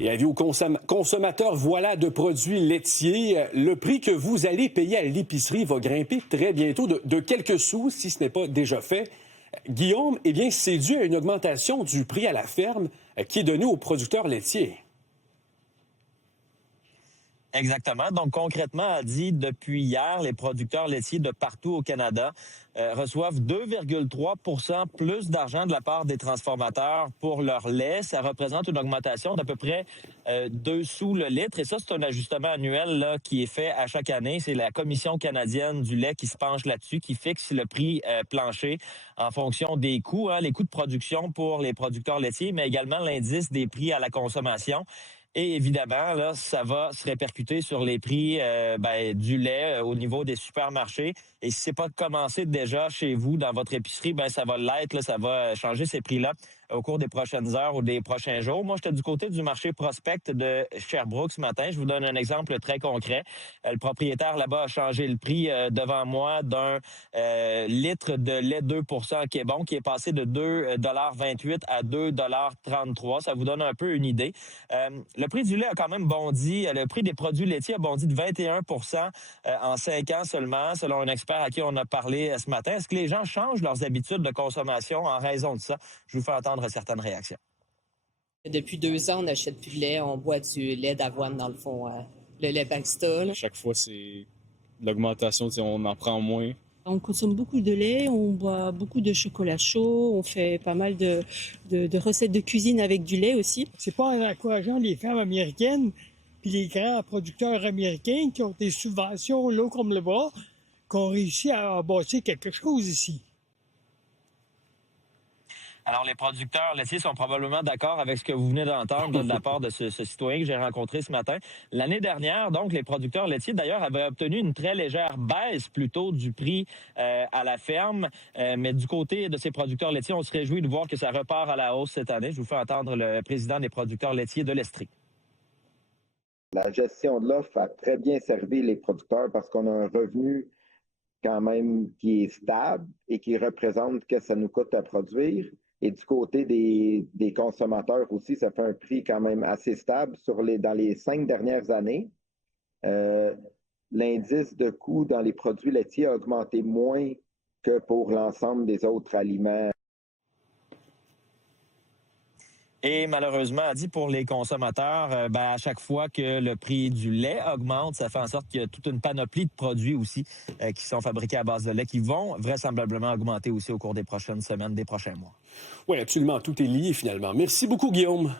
Et avis aux consommateurs, voilà de produits laitiers. Le prix que vous allez payer à l'épicerie va grimper très bientôt de quelques sous, si ce n'est pas déjà fait. Guillaume, eh bien, c'est dû à une augmentation du prix à la ferme qui est donnée aux producteurs laitiers. Exactement. Donc, concrètement, a dit depuis hier, les producteurs laitiers de partout au Canada reçoivent 2,3 % plus d'argent de la part des transformateurs pour leur lait. Ça représente une augmentation d'à peu près 2 sous le litre. Et ça, c'est un ajustement annuel là, qui est fait à chaque année. C'est la Commission canadienne du lait qui se penche là-dessus, qui fixe le prix plancher en fonction des coûts, les coûts de production pour les producteurs laitiers, mais également l'indice des prix à la consommation. Et évidemment, là, ça va se répercuter sur les prix du lait au niveau des supermarchés. Et si c'est pas commencé déjà chez vous, dans votre épicerie, ça va l'être, là, ça va changer ces prix-là au cours des prochaines heures ou des prochains jours. Moi, j'étais du côté du marché Prospect de Sherbrooke ce matin. Je vous donne un exemple très concret. Le propriétaire là-bas a changé le prix devant moi d'un litre de lait 2 % qui est bon, qui est passé de 2,28 $ à 2,33 $. Ça vous donne un peu une idée. Le prix du lait a quand même bondi. Le prix des produits laitiers a bondi de 21 % en 5 ans seulement, selon un expert à qui on a parlé ce matin. Est-ce que les gens changent leurs habitudes de consommation en raison de ça? Je vous fais entendre certaines réactions. Depuis 2 ans, on n'achète plus de lait. On boit du lait d'avoine, dans le fond, le lait Bankston. À chaque fois, c'est l'augmentation, on en prend moins. On consomme beaucoup de lait, on boit beaucoup de chocolat chaud, on fait pas mal de recettes de cuisine avec du lait aussi. C'est pas en encourageant les fermes américaines puis les grands producteurs américains qui ont des subventions l'eau comme le bras qu'on réussit à bâtir quelque chose ici. Alors, les producteurs laitiers sont probablement d'accord avec ce que vous venez d'entendre de la part de ce citoyen que j'ai rencontré ce matin. L'année dernière, donc, les producteurs laitiers, d'ailleurs, avaient obtenu une très légère baisse plutôt du prix à la ferme. Mais du côté de ces producteurs laitiers, on se réjouit de voir que ça repart à la hausse cette année. Je vous fais entendre le président des producteurs laitiers de l'Estrie. La gestion de l'offre a très bien servi les producteurs parce qu'on a un revenu quand même qui est stable et qui représente ce que ça nous coûte à produire. Et du côté des consommateurs aussi, ça fait un prix quand même assez stable dans les 5 dernières années. L'indice de coût dans les produits laitiers a augmenté moins que pour l'ensemble des autres aliments. Et malheureusement, a dit pour les consommateurs, à chaque fois que le prix du lait augmente, ça fait en sorte qu'il y a toute une panoplie de produits aussi qui sont fabriqués à base de lait qui vont vraisemblablement augmenter aussi au cours des prochaines semaines, des prochains mois. Oui, absolument. Tout est lié finalement. Merci beaucoup, Guillaume.